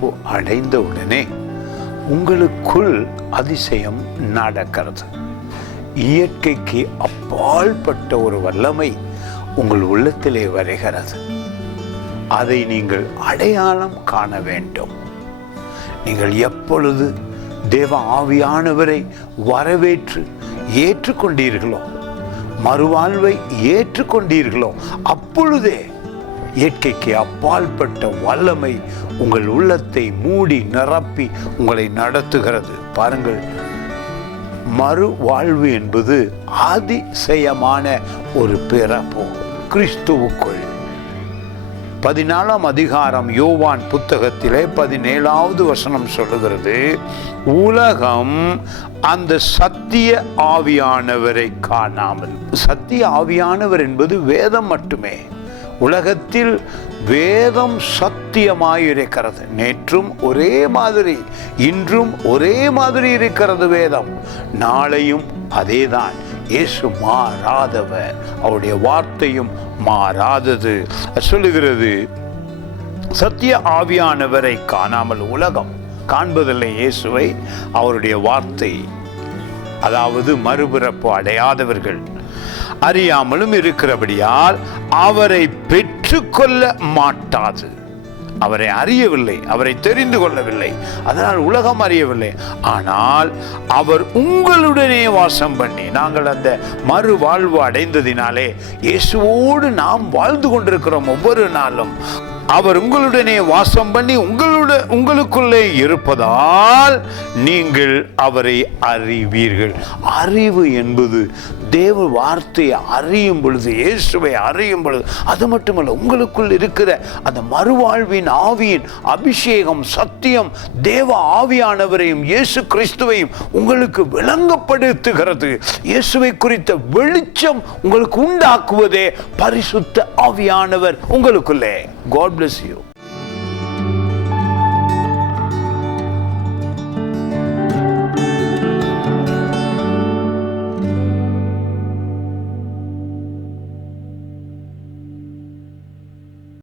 மறுபிறப்பு அடைந்த உடனே உங்களுக்குள் அதிசயம் நடக்கிறது. இயற்கைக்கு அப்பாற்பட்ட ஒரு வல்லமை உங்கள் உள்ளத்திலே வருகிறது. அதை நீங்கள் அடையாளம் காண வேண்டும். நீங்கள் எப்பொழுது தேவ ஆவியானவரை வரவேற்று ஏற்றுக்கொண்டீர்களோ, மறுவாழ்வை ஏற்றுக்கொண்டீர்களோ, அப்பொழுதே இயற்கைக்கு அப்பாற்பட்ட வல்லமை உங்கள் உள்ளத்தை மூடி நிரப்பி உங்களை நடத்துகிறது. பாருங்கள், மறுவாழ்வு என்பது அதிசயமான ஒரு பிறப்பு கிறிஸ்துவுக்குள். 14ஆம் அதிகாரம் யோவான் புத்தகத்திலே 17வது வசனம் சொல்லுகிறது, உலகம் அந்த சத்திய ஆவியானவரை காணாமல். சத்திய ஆவியானவர் என்பது வேதம் மட்டுமே. உலகத்தில் வேதம் சத்தியமாயிருக்கிறது. நேற்றும் ஒரே மாதிரி, இன்றும் ஒரே மாதிரி இருக்கிறது வேதம். நாளையும் அதேதான். இயேசு மாறாதவர், அவருடைய வார்த்தையும் மாறாதது. சொல்லுகிறது, சத்திய ஆவியானவரை காணாமல் உலகம் காண்பதில்லை இயேசுவை. அவருடைய வார்த்தை, அதாவது மறுபிறப்பு அடையாதவர்கள் அறியாமலும் இருக்கிறபடியால் அவரை பெற்றுக்கொள்ள மாட்டாது. அவரை அறியவில்லை, அவரை தெரிந்து கொள்ளவில்லை, அதனால் உலகம் அறியவில்லை. ஆனால் அவர் உங்களுடனே வாசம் பண்ணி, நாங்கள் அந்த மறுவாழ்வு அடைந்ததினாலே இயேசுவோடு நாம் வாழ்ந்து கொண்டிருக்கிறோம். ஒவ்வொரு நாளும் அவர் உங்களுடனே வாசம் பண்ணி உங்களுக்குள்ளே இருப்பதால் நீங்கள் அவரை அறிவீர்கள். அறிவு என்பது தேவ வார்த்தையை அறியும் பொழுது, இயேசுவை அறியும் பொழுது, அது மட்டுமல்ல, உங்களுக்குள் இருக்கிற அந்த மறுவாழ்வின் ஆவியின் அபிஷேகம், சத்தியம், தேவ ஆவியானவரையும் இயேசு கிறிஸ்துவையும் உங்களுக்கு விளங்கப்படுத்துகிறது. இயேசுவை குறித்த வெளிச்சம் உங்களுக்கு உண்டாக்குவதே பரிசுத்த ஆவியானவர் உங்களுக்குள்ளே. God bless you.